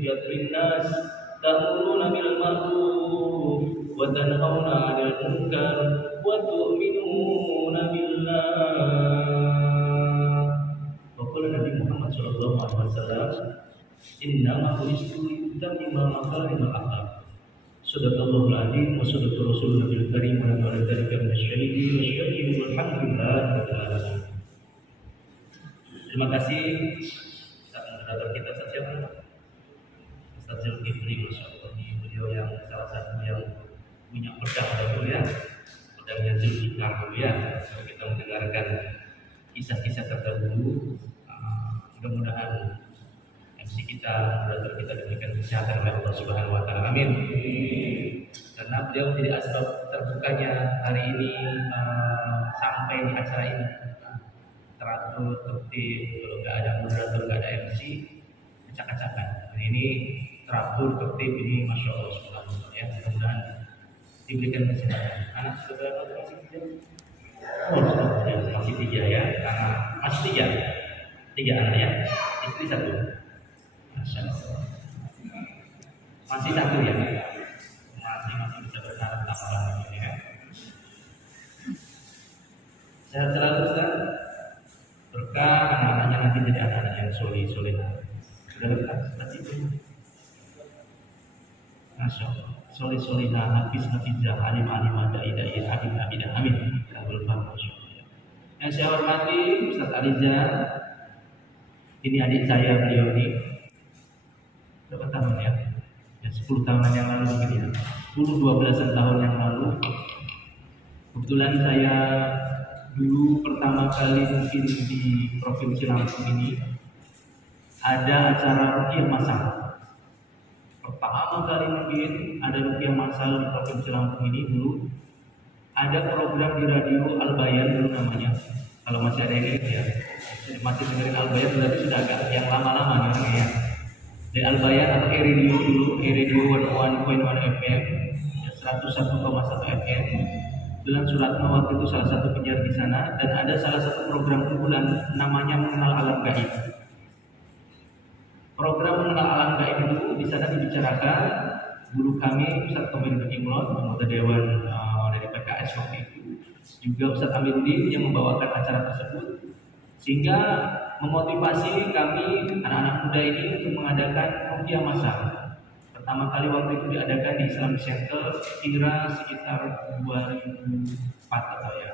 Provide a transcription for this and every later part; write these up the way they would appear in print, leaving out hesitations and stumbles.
hujjat linnas ta'muruna bil ma'ruf wa tanhauna 'anil munkar wa tu'minuna billah. Qala Nabi Muhammad sallallahu alaihi wasallam, "Inna bu'istu liutammima makarimal akhlaq." Sadaqallahul azim wa sadaqa rasulun nabiyil karim wa nabiyil karim wasyahidin wasyahidin walhamdulillah. Terima kasih moderator kita Ustaz siapa? Ustaz Zulkifli, Masya Allah. Beliau yang salah satu yang punya pedang dulu ya, pedangnya Zulfikar dulu ya. Kita mendengarkan kisah-kisah terdahulu. Mudah-mudahan MC kita, moderator kita diberikan kesehatan oleh Allah Subhanahu Wa Taala. Amin. Karena beliau menjadi asbab terbukanya hari ini sampai di acara ini. Teratur, tertib, kalau nggak ada moderator, nggak ada MC, acak-acakan. Nah, ini teratur, tertib, ini Masya Allah Subhanahu Wa Taala ya. Mudah-mudahan diberikan kesehatan. Anak saudara masih tiga? Oh, masih tiga ya. Masih tiga anak ya. Istri satu. Masya Allah. Masih satu ya. Masih bisa berharap tambahan ini ya. Sehat selalu Ustaz. Berkah anak-anaknya nanti jadi anak-anak yang soleh. Sudah lengkap itu. Masya Allah. Soleh-solehah, hafiz-hafizah, alim-alimah, dai-dai, abid-abidah. Amin. Yang saya hormati Ustaz Aliza. Ini adik saya, beliau ini berapa tahun ya? 10 tahunan yang lalu mungkin ya. 10-12 tahun yang lalu. Kebetulan saya dulu pertama kali mungkin di Provinsi Lampung ini ada acara ruqyah masal. Pertama kali mungkin ada ruqyah masal di Provinsi Lampung ini dulu. Ada program di radio Al-Bayan dulu namanya. Kalau masih ada yang ingat ya, masih dengerin Al-Bayan berarti sudah agak yang lama-lama nih ya. Di Al-Bayan atau E-Radio dulu, E-Radio 101.1 FM, 101,1 FM. Dengan Suratno waktu itu salah satu penyiar di sana, dan ada salah satu program unggulan namanya Mengenal Alam Gaib. Program Mengenal Alam Gaib itu di sana dibicarakan guru kami Ustaz Tomil Imron, anggota dewan dari PKS waktu itu, juga Ustaz Amiruddin yang membawakan acara tersebut, sehingga memotivasi kami anak-anak muda ini untuk mengadakan ruqyah masal. Pertama kali waktu itu diadakan di Islam Center, kira sekitar 2004 atau ya.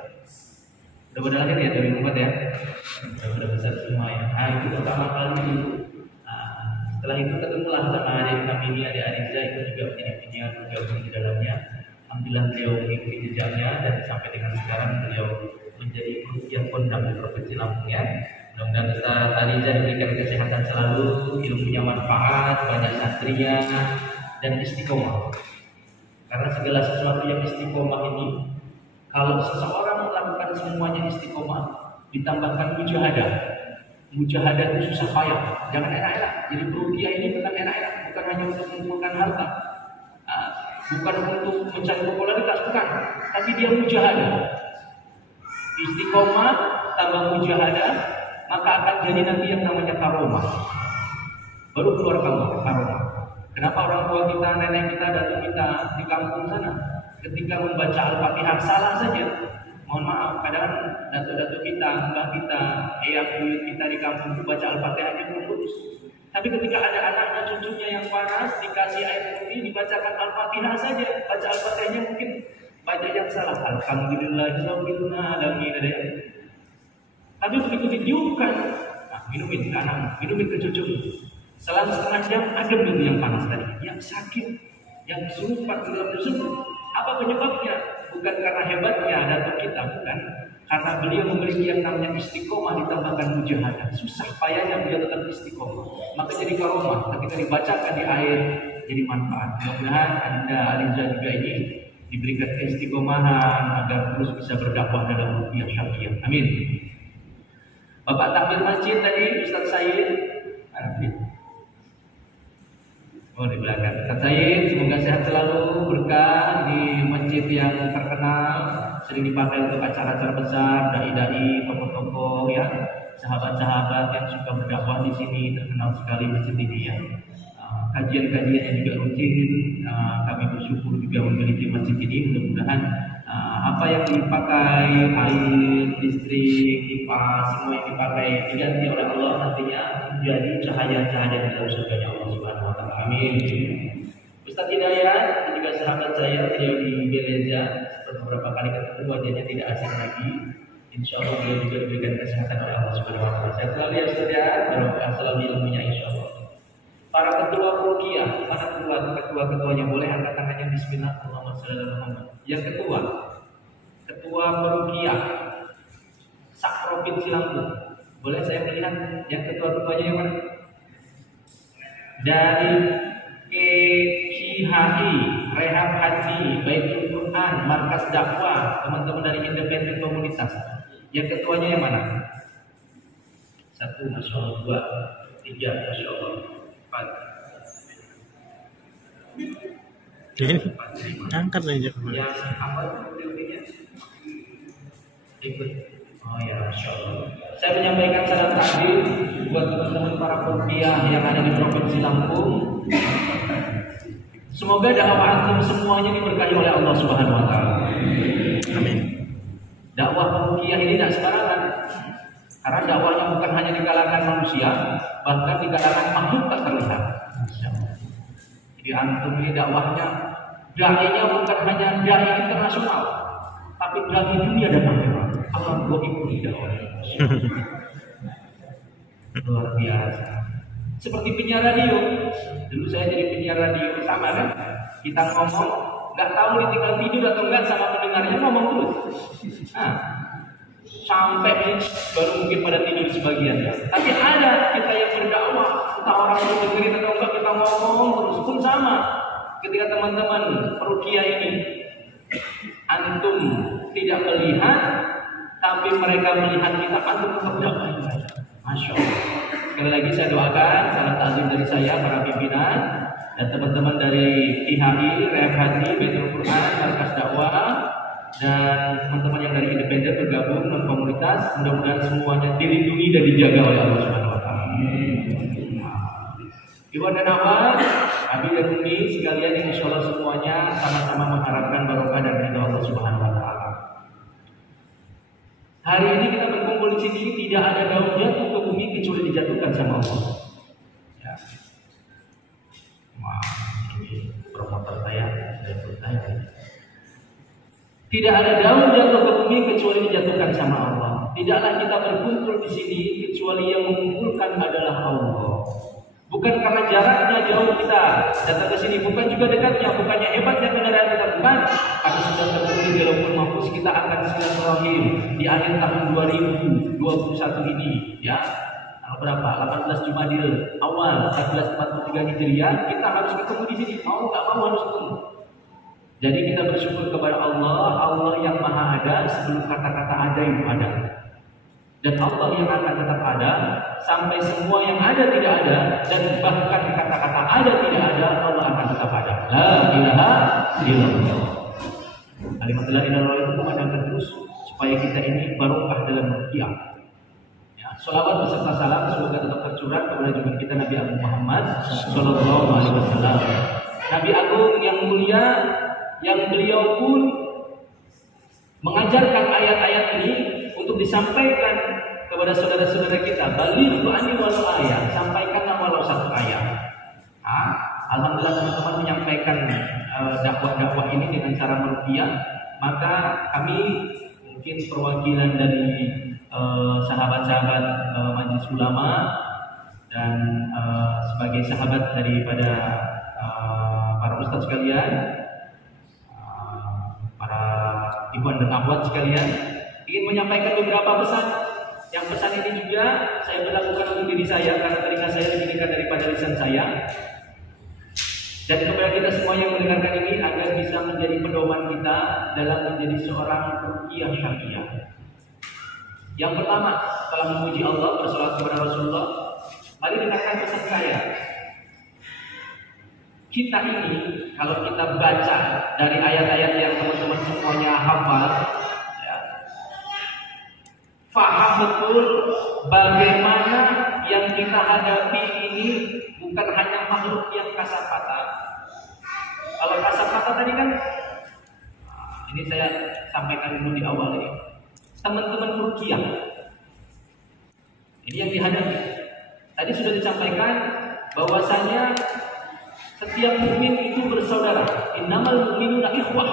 Udah pada lahir ya 2004 ya. Udah besar semua ya. Nah itu pertama kali dulu. Setelah itu ketemulah sama adik kami ini, adik Ariza itu juga menjadi penyiar bergabung di dalamnya. Alhamdulillah beliau mengikuti jejaknya dan sampai dengan sekarang beliau menjadi ruqyah kondang di Provinsi Lampung ya. Mudah-mudahan Ustaz Aliza diberikan kesehatan selalu, ilmunya manfaat, banyak santrinya, dan istiqomah. Karena segala sesuatu yang istiqomah ini, kalau seseorang melakukan semuanya istiqomah, ditambahkan mujahadah. Mujahadah itu susah payah, jangan enak-enak. Jadi ruqyah ini bukan enak-enak, bukan hanya untuk mengumpulkan harta, bukan untuk mencari popularitas, bukan. Tapi dia mujahadah. Istiqomah tambah mujahadah, maka akan jadi nanti yang namanya karomah. Baru keluar karomah. Kenapa orang tua kita, nenek kita, datuk kita di kampung sana ketika membaca Al-Fatihah salah saja, mohon maaf, kadang datuk-datuk kita, mbah kita, eyang buyut kita di kampung itu baca Al-Fatihahnya belum lurus. Tapi ketika ada anaknya, cucunya yang panas, dikasih air putih, dibacakan Al-Fatihah saja, baca Al-Fatihahnya mungkin baca yang salah. Alhamdulillahirabbil alamin. Tapi begitu ditiupkan, minumin ke anakmu, minumin ke cucumu. Selang setengah jam adem itu yang panas tadi, yang sakit, yang kesurupan di dalam tersebut. Apa penyebabnya? Bukan karena hebatnya datuk kita, bukan. Karena beliau memiliki yang namanya istiqomah ditambahkan mujahadah. Susah payahnya beliau tetap istiqomah. Maka jadi karomah. Ketika dibacakan di air, jadi manfaat. Mudah-mudahan Anda Aliza juga ini diberikan keistiqomahan agar terus bisa berdakwah dalam ruqyah syar'iyyah. Amin. Bapak takmir masjid tadi Ustaz Said. Oh di belakang. Ustaz Said semoga sehat selalu, berkah di masjid yang terkenal, sering dipakai untuk acara-acara besar, dai-dai, tokoh-tokoh ya, sahabat-sahabat yang suka berdakwah di sini, terkenal sekali masjid ini ya. kajian-kajiannya juga rutin. Kami bersyukur juga memiliki masjid ini. Mudah-mudahan apa yang dipakai, air, listrik, kipas, semua yang dipakai diganti oleh Allah nantinya menjadi cahaya-cahaya di dalam surganya Allah Subhanahu wa taala. Amin. Ustaz Hidayat juga sahabat saya, beliau di Beleza. Setelah beberapa kali ketemu wajahnya tidak asing lagi. Insya Allah beliau juga diberikan kesehatan oleh Allah Subhanahu wa taala. Saya selalu ya Ustaz ya, barokah selalu ilmunya insya Allah. Para ketua ruqyah, para ketua-ketuanya boleh angkat tangannya bismillah Allahumma shalli ala Muhammad. Yang ketua peruqyah sak provinsi Lampung. Boleh saya melihat yang ketua-ketuanya yang mana? Dari KHI, Rehab Haji, Baitul Quran, Markas Dakwah, teman-teman dari independen komunitas. Yang ketuanya yang mana? 1, Masya Allah, 2, 3, Masya Allah, 4. Ini angkat aja. Yang apa ilmunya? Ikut. Oh ya, Masya Allah. Saya menyampaikan salam takbir buat teman-teman para peruqyah yang ada di Provinsi Lampung. Semoga dakwah antum semuanya diberkahi oleh Allah Subhanahu wa taala. Amin. Dakwah peruqyah ini tidak sembarangan. Karena dakwahnya bukan hanya di kalangan manusia, bahkan di kalangan makhluk tak terlihat. Jadi antum ini dakwahnya, dai-nya bukan hanya dai internasional, tapi dai dunia dan akhirat. Allah goib di dakwah. Luar biasa. Seperti penyiar radio. Dulu saya jadi penyiar radio, sama kan? Kita ngomong, nggak tahu ditinggal tidur atau enggak sama pendengarnya, ngomong terus. Nah, sampai baru mungkin pada tidur sebagian. Tapi ada kita yang berdakwah, entah orang itu dengerin atau enggak, kita ngomong terus pun sama. Ketika teman-teman peruqyah ini, antum tidak melihat, tapi mereka melihat kita, antum tetap dakwah. Masya Allah. Sekali lagi saya doakan salam takzim dari saya, para pimpinan dan teman-teman dari IHI, Rehab Haji, Baitul Quran, Markas Dakwah, dan teman-teman yang dari independen bergabung dalam komunitas. Mudah-mudahan semuanya dilindungi dan dijaga oleh Allah Subhanahu wa taala. Iwan dan akhwat, Abi dan Umi sekalian, insyaallah semuanya sama-sama mengharapkan barokah dan ridha Allah Subhanahu wa taala. Hari ini kita berkumpul di sini, tidak ada daun jatuh ke bumi kecuali dijatuhkan sama Allah. Ya. Wah, ini promotor saya. Tidak ada daun jatuh ke bumi kecuali dijatuhkan sama Allah. Tidaklah kita berkumpul di sini kecuali yang mengumpulkan adalah Allah. Bukan karena jaraknya jauh kita datang ke sini, bukan juga dekatnya, bukannya hebatnya kendaraan kita, bukan. Karena sudah tertulis di Lauhul Mahfuz kita akan silaturahim di akhir tahun 2021 ini, ya. Tanggal berapa? 18 Jumadil awal 1443 Hijriah, kita harus ketemu di sini. Mau nggak mau harus ketemu. Jadi kita bersyukur kepada Allah, Allah yang Maha Ada sebelum kata-kata ada itu ada. Dan Allah yang akan tetap ada sampai semua yang ada tidak ada, dan bahkan kata-kata ada tidak ada, Allah akan tetap ada. La ilaha illallah. Kalimat la ilaha illallah itu memandangkan terus supaya kita ini barokah dalam ruqyah. Ya, sholawat beserta salam semoga tetap tercurah kepada junjungan kita Nabi Agung Muhammad Sallallahu Alaihi Wasallam. Nabi Agung yang mulia, yang beliau pun mengajarkan ayat-ayat ini untuk disampaikan kepada saudara-saudara kita. Baligh anni walau ayat, sampaikanlah walau satu ayat. Alhamdulillah teman-teman menyampaikan dakwah-dakwah ini dengan cara meruqyah. Maka kami mungkin perwakilan dari sahabat-sahabat Majelis Ulama dan sebagai sahabat daripada para ustaz sekalian, para ikhwan dan akhwat sekalian, ingin menyampaikan beberapa pesan. Yang pesan ini juga saya berlakukan untuk diri saya karena telinga saya lebih dekat daripada lisan saya. Dan kepada kita semua yang mendengarkan ini agar bisa menjadi pedoman kita dalam menjadi seorang ruqyah syariah. Yang pertama, setelah memuji Allah, bersolawat kepada Rasulullah, mari dengarkan pesan saya. Kita ini kalau kita baca dari ayat-ayat yang teman-teman semuanya hafal, faham betul bagaimana yang kita hadapi ini bukan hanya makhluk yang kasat mata. Kalau kasat mata tadi kan, ini saya sampaikan dulu di awal ini, teman-teman ruqyah. Ini yang dihadapi. Tadi sudah disampaikan bahwasanya setiap mukmin itu bersaudara. Innamal mu'minuna ikhwah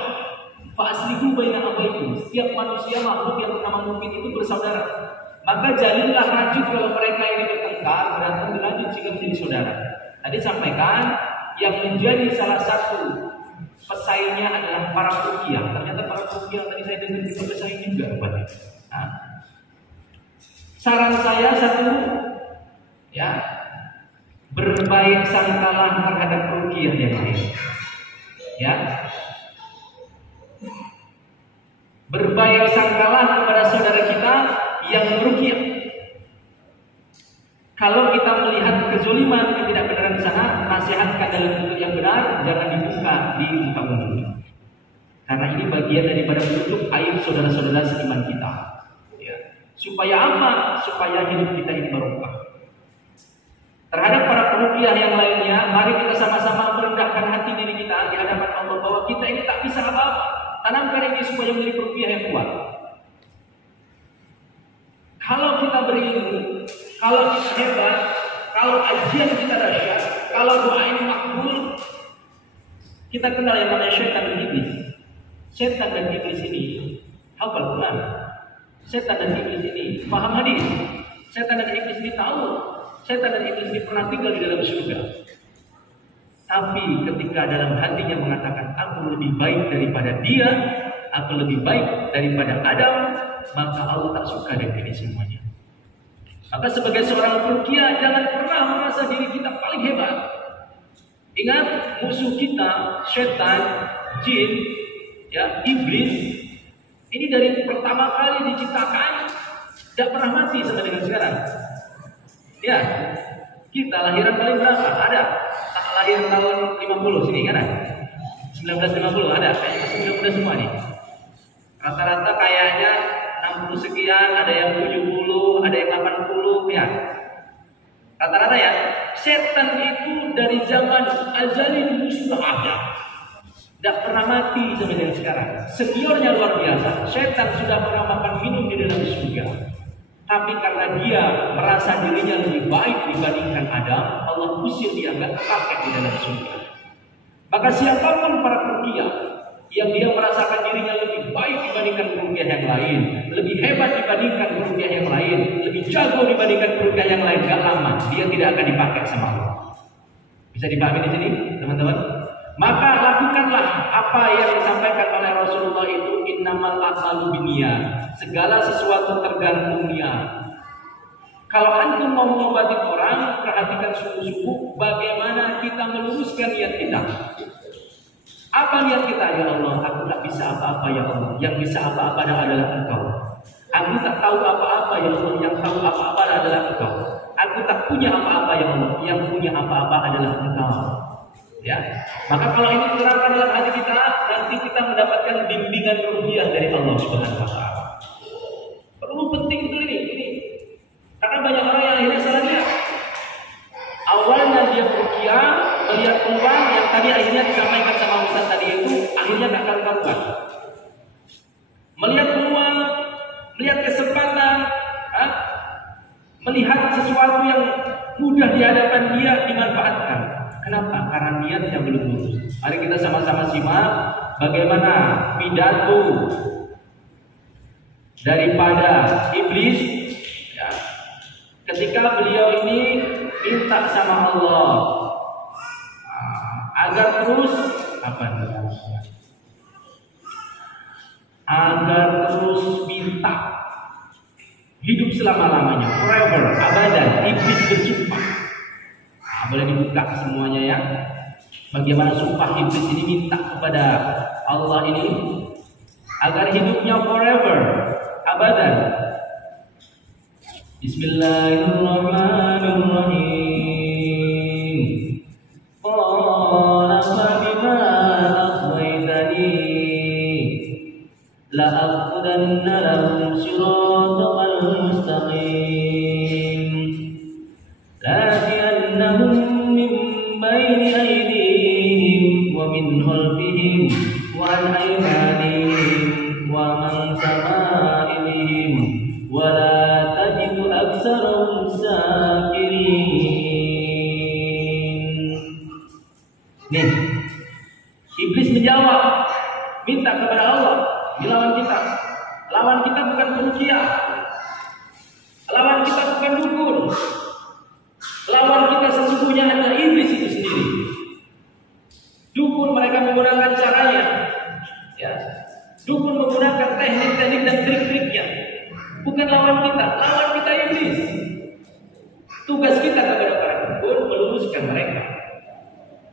fa aslihu baina akhawaykum. Setiap manusia makhluk yang bernama mukmin itu bersaudara. Maka jalinlah rajut kalau mereka ini bertengkar, berantem berlanjut sehingga menjadi saudara. Tadi sampaikan yang menjadi salah satu pesaingnya adalah para ruqyah. Ternyata para ruqyah tadi saya dengar itu pesaing juga rupanya. Nah, saran saya satu, ya, berbaik sangkalah terhadap ruqyah yang lain. Ya. Berbaik sangkalah kepada saudara kita yang meruqyah. Kalau kita melihat kezaliman, ketidakbenaran di sana, nasihatkan dalam bentuk yang benar, jangan dibuka di muka umum. Karena ini bagian daripada menutup aib saudara-saudara seiman kita. Ya. Supaya apa? Supaya hidup kita ini barokah. Terhadap para peruqyah yang lainnya, mari kita sama-sama merendahkan hati diri kita di hadapan Allah bahwa kita ini tak bisa apa-apa. Tanamkan ini supaya menjadi peruqyah yang kuat. Kalau kita berilmu, kalau kita hebat, kalau ajian kita dahsyat, kalau doa ini makbul, kita kenal yang namanya syaitan dan iblis. Syaitan dan iblis ini hafal Quran. Syaitan dan iblis ini paham hadis. Syaitan dan iblis ini tahu. Syaitan dan iblis ini pernah tinggal di dalam surga. Tapi ketika dalam hatinya mengatakan aku lebih baik daripada dia, aku lebih baik daripada Adam, maka Allah tak suka dengan ini semuanya. Maka sebagai seorang peruqyah jangan pernah merasa diri kita paling hebat. Ingat, musuh kita, syaitan, jin, ya, iblis, ini dari pertama kali diciptakan tidak pernah mati sampai dengan sekarang. Ya, kita lahiran paling berapa? Ada. Tak lahir tahun 50 sini kan? 1950 ada. Kayaknya masih muda-muda semua nih. Rata-rata kayaknya 60 sekian, ada yang 70, ada yang 80 ya. Rata-rata ya. Setan itu dari zaman azali dulu sudah ada. Tidak pernah mati sampai dengan sekarang. Seniornya luar biasa. Setan sudah pernah makan minum di dalam surga. Tapi karena dia merasa dirinya lebih baik dibandingkan Adam, Allah usir dia, nggak terpakai di dalam surga. Maka siapapun para peruqyah yang dia merasakan dirinya lebih baik dibandingkan peruqyah yang lain, lebih hebat dibandingkan peruqyah yang lain, lebih jago dibandingkan peruqyah yang lain, gak lama dia tidak akan dipakai sama Allah. Bisa dipahami di sini, teman-teman? Maka lakukanlah apa yang disampaikan oleh Rasulullah itu, innamal a'malu binniyat. Segala sesuatu tergantung niat. Kalau antum mau mengobati orang, perhatikan sungguh-sungguh bagaimana kita meluruskan niat kita. Apa niat kita? Ya Allah, aku tak bisa apa-apa ya Allah. Yang bisa apa-apa adalah Engkau. Aku tak tahu apa-apa ya Allah. Yang tahu apa-apa adalah Engkau. Aku tak punya apa-apa ya Allah. Yang punya apa-apa adalah Engkau. Ya, maka kalau ini diterapkan dalam hati kita, nanti kita mendapatkan bimbingan ruhiyah dari Allah Subhanahu wa Ta'ala. Perlu penting betul ini. Karena banyak orang yang akhirnya salah lihat. Awalnya dia peruqyah, melihat peluang yang tadi akhirnya disampaikan sama Ustaz tadi itu, akhirnya tak karuan. Melihat peluang, melihat kesempatan, melihat sesuatu yang mudah di hadapan dia dimanfaatkan. Kenapa? Karena niatnya belum lurus. Mari kita sama-sama simak bagaimana pidato daripada iblis ya, ketika beliau ini minta sama Allah agar terus agar terus minta hidup selama-lamanya, forever, abadan. Iblis bersumpah. Boleh dibuka semuanya ya. Bagaimana sumpah iblis ini minta kepada Allah ini agar hidupnya forever, abadan. Bismillahirrahmanirrahim. Qala fabima aghwaytani la aqudanna lahum siratal mustaqim. wa an aymanihim wa man sama'ilihim wa la tajidu aktsarahum syakirin. Nih, iblis menjawab, minta kepada Allah dilawan kita. Lawan kita bukan manusia, lawan kita bukan dukun, lawan kita sesungguhnya adalah iblis itu sendiri. Dukun mereka menggunakan caranya, ya. Dukun menggunakan teknik-teknik dan trik-triknya. Bukan lawan kita iblis. Tugas kita kepada para dukun meluruskan mereka.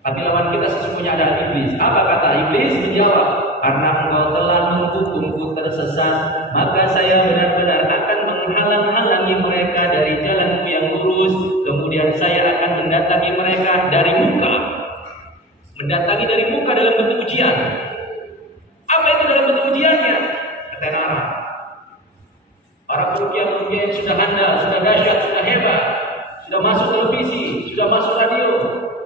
Tapi lawan kita sesungguhnya adalah iblis. Apa kata iblis? Menjawab, karena engkau telah menghukumku tersesat, maka saya benar-benar akan menghalang-halangi mereka dari jalanku yang lurus. Kemudian saya akan mendatangi mereka dari muka. Mendatangi dari muka dalam bentuk ujian. Apa itu dalam bentuk ujiannya? Ketenaran. Para perukia-perukia yang sudah handal, sudah dahsyat, sudah hebat, sudah masuk televisi, sudah masuk radio,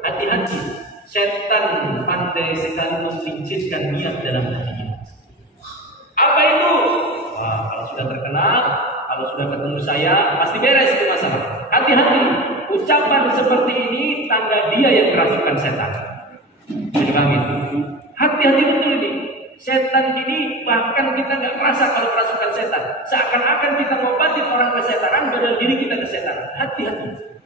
hati-hati. Setan pandai sekali melincirkan niat dalam hatinya. Apa itu? Wah, kalau sudah terkenal, kalau sudah ketemu saya, pasti beres itu masalah. Hati-hati. Ucapan seperti ini tanda dia yang kerasukan setan. Jadi kami, hati-hati betul ini. Setan ini bahkan kita nggak merasa kalau kerasukan setan. Seakan-akan kita ngobatin orang kesetanan, padahal diri kita kesetanan. Hati-hati.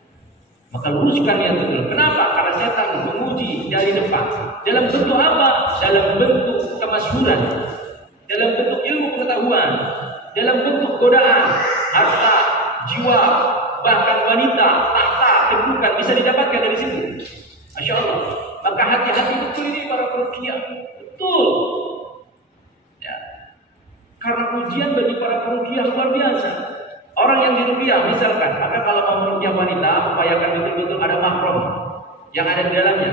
Maka luruskan yang betul. Kenapa? Karena setan menguji dari depan. Dalam bentuk apa? Dalam bentuk kemasyhuran, dalam bentuk ilmu pengetahuan, dalam bentuk godaan, harta, jiwa, bahkan wanita, tahta, kedudukan bisa didapatkan dari situ. Masya Allah. Maka hati-hati betul ini para perukia. Betul. Ya. Karena ujian bagi para perukia luar biasa. Orang yang diruqyah misalkan, maka kalau mau meruqyah wanita, upayakan betul-betul ada mahram yang ada di dalamnya.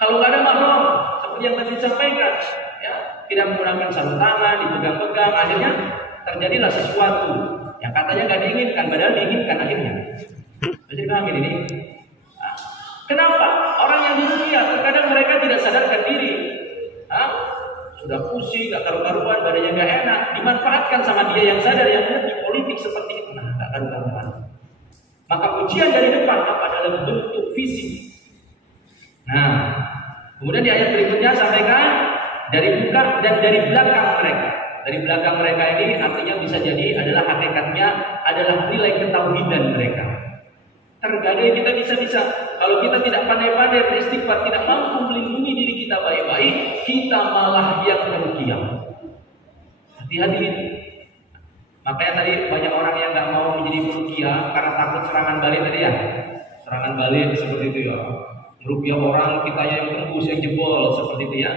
Kalau nggak ada mahram, seperti yang tadi disampaikan, ya, tidak menggunakan sarung tangan, dipegang-pegang, akhirnya terjadilah sesuatu yang katanya nggak diinginkan, padahal diinginkan akhirnya. Jadi kami ini, nah, kenapa orang yang diruqyah terkadang mereka tidak sadarkan diri, sudah pusing, nggak karu-karuan, badannya nggak enak, dimanfaatkan sama dia yang sadar, yang mengerti politik seperti itu, nah nggak karu-karuan. Maka ujian dari depan apa dalam bentuk fisik. Nah, kemudian di ayat berikutnya sampaikan dari muka dan dari belakang mereka. Dari belakang mereka ini artinya bisa jadi adalah hakikatnya adalah nilai ketauhidan mereka. Terkadang kita bisa kalau kita tidak pandai-pandai beristighfar, tidak mampu melindungi diri kita baik-baik, kita malah yang meruqyah. Hati-hati itu. Makanya tadi banyak orang yang nggak mau menjadi peruqyah karena takut serangan balik tadi ya. Serangan balik seperti itu ya. Meruqyah orang kita yang tembus, yang jebol seperti itu ya.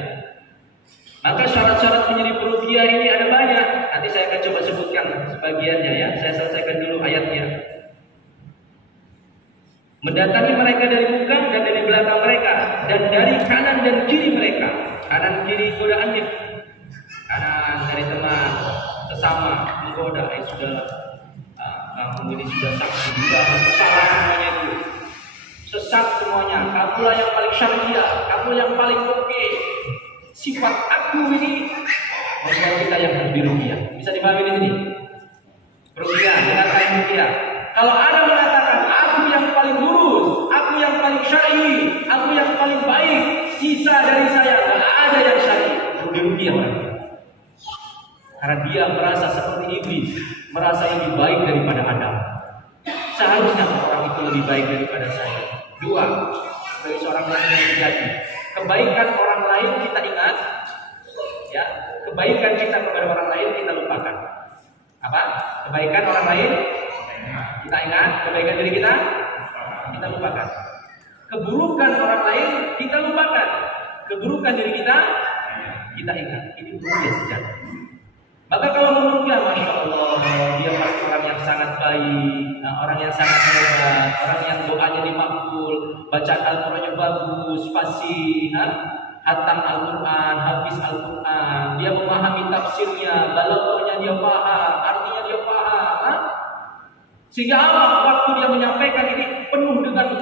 Maka syarat-syarat menjadi peruqyah ini ada banyak. Nanti saya akan coba sebutkan sebagiannya ya. Saya selesaikan dulu ayatnya. Mendatangi mereka dari muka dan dari belakang mereka, dan dari kanan dan kiri mereka. Kanan kiri godaannya. Kanan dari teman sesama menggoda, sudahlah. Kamu ini sudah saksi juga, salah semuanya itu. Sesat semuanya. Kamulah yang paling syariah, kamu yang paling oke. Sifat aku ini, masalah kita yang harus diruqyah. Bisa dipahami di sini? Ruqyah, dengan kain ruqyah. Kalau ada mengatakan aku yang paling lurus, aku yang paling syar'i, aku yang paling baik, sisa dari saya tidak ada yang syar'i, perlu diruqyah orang. Karena dia merasa seperti iblis, merasa lebih baik daripada Adam. Seharusnya orang itu lebih baik daripada saya. Dua, sebagai seorang yang sejati, kebaikan orang lain kita ingat, ya, kebaikan kita kepada orang lain kita lupakan. Apa? Kebaikan orang lain kita ingat, kebaikan diri kita lupakan. Keburukan orang lain kita lupakan. Keburukan diri kita ingat. Ini ruqyah sejati. Maka kalau meruqyah, masya Allah, dia pasti orang yang sangat baik, orang yang sangat hebat, orang yang doanya dimakbul, bacaan Al-Qurannya bagus, fasih, hatam Al-Quran, hafiz Al-Quran, dia memahami tafsirnya, balaghahnya dia paham, artinya dia paham. Sehingga waktu dia menyampaikan ini penuh dengan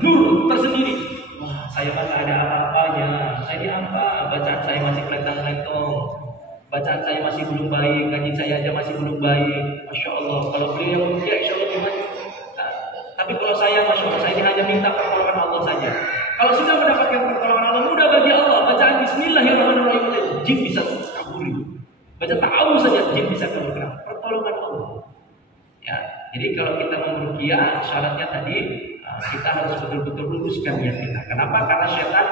nur tersendiri. Wah, saya mah nggak ada apa-apanya. Saya ini apa? bacaan saya masih kelentang-kelentong, bacaan saya masih belum baik, ngaji saya aja masih belum baik. Masya Allah, kalau beliau yang rukyah, insya Allah gimana? Nah, tapi kalau saya, Masya Allah, saya ini hanya minta pertolongan Allah saja. Kalau sudah mendapatkan pertolongan Allah, mudah bagi Allah. Bacaan Bismillahirrahmanirrahim, jin bisa kabur itu. Baca tahu saja, jin bisa kabur. Pertolongan Allah. Ya, jadi kalau kita mau merukyah, syaratnya tadi kita harus betul-betul luruskan niat kita. Kenapa? Karena syaitan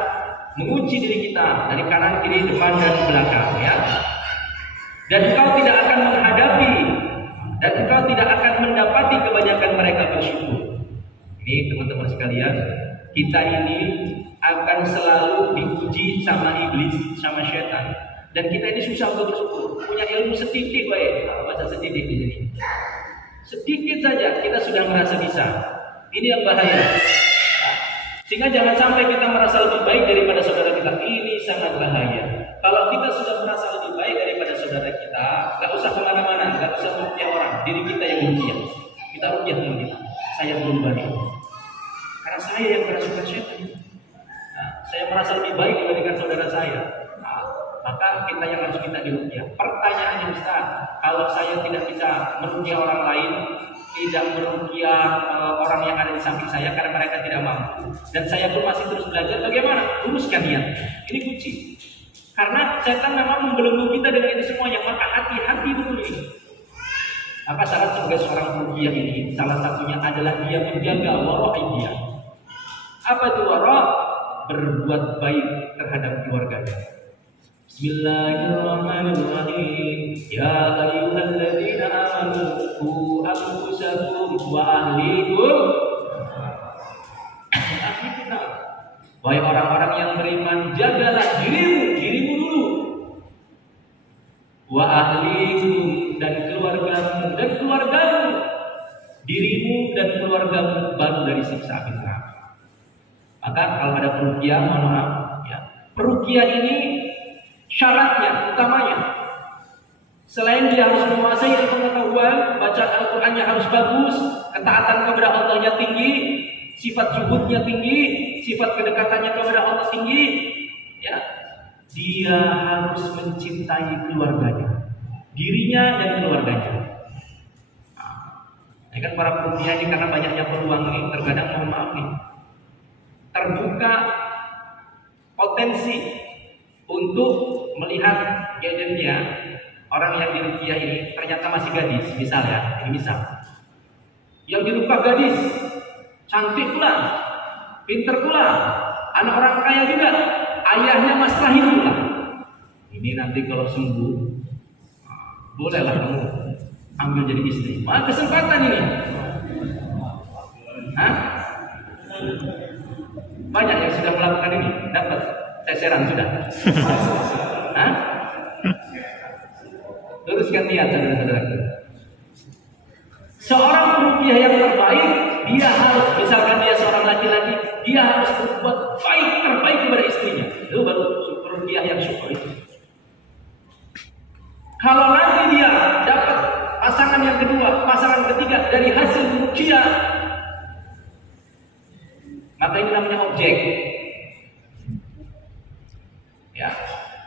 menguji diri kita dari kanan, kiri, depan, dan belakang. Ya. Dan engkau tidak akan menghadapi, dan engkau tidak akan mendapati kebanyakan mereka bersyukur. Ini teman-teman sekalian, kita ini akan selalu diuji sama iblis, sama syaitan. Dan kita ini susah untuk bersyukur. Punya ilmu sedikit, baik. Baca sedikit di sini. Sedikit saja kita sudah merasa bisa. Ini yang bahaya. Sehingga jangan sampai kita merasa lebih baik daripada saudara kita. Ini sangat bahaya. Kalau kita sudah merasa lebih baik daripada saudara kita, gak usah kemana-mana, gak usah merukyah orang. Diri kita yang merukyah. Kita rukyah teman kita. Saya belum baik. Karena saya yang kerasukan syaitan. Saya merasa lebih baik dibandingkan saudara saya. Maka kita yang harus minta dirukyah. Pertanyaannya Ustaz, kalau saya tidak bisa merukyah orang lain, tidak merukyah orang yang ada di samping saya karena mereka tidak mampu, dan saya pun masih terus belajar, bagaimana? Luruskan niat. Ini kunci. Karena setan memang membelenggu kita dengan ini semuanya, maka hati-hati betul ini. Apa syarat sebagai seorang perukyah ini? Salah satunya adalah dia menjaga wara'. Apa itu wara'? Berbuat baik terhadap keluarganya. Bismillahirrahmanirrahim. Ya ayyuhalladzina amanu qu anfusakum wa ahlikum. Wahai orang-orang yang beriman, jagalah dirimu dulu. Wa ahlikum, dan keluargamu, dirimu dan keluargamu baru dari siksa api neraka. Maka kalau ada perukyah, mohon maaf ya. Perukyah ini syaratnya, utamanya, selain dia harus menguasai pengetahuan, bacaan Al-Qurannya harus bagus, ketaatan kepada Allahnya tinggi, sifat zuhudnya tinggi, sifat kedekatannya kepada Allah tinggi, ya, dia harus mencintai keluarganya, dirinya dan keluarganya. Ini kan para perukyah ini karena banyaknya peluang ini, terkadang mohon maaf nih, terbuka potensi untuk melihat gadgetnya orang yang dirukyah ini ternyata masih gadis, misal ya, ini misal. Yang dirukyah gadis, cantik pula, pinter pula, anak orang kaya juga, ayahnya Mas Rahim pula. Ini nanti kalau sembuh, bolehlah kamu ambil jadi istri. Wah, kesempatan ini. Hah? Banyak yang sudah melakukan ini, dapat teseran sudah. Hah? Luruskan niat, saudara-saudara. Seorang perukyah yang terbaik, dia harus, misalkan dia seorang laki-laki, dia harus berbuat baik, terbaik kepada istrinya. Itu baru perukyah yang syukur itu. Kalau nanti dia dapat pasangan yang kedua, pasangan ketiga dari hasil perukyah, maka ini namanya objek. Ya.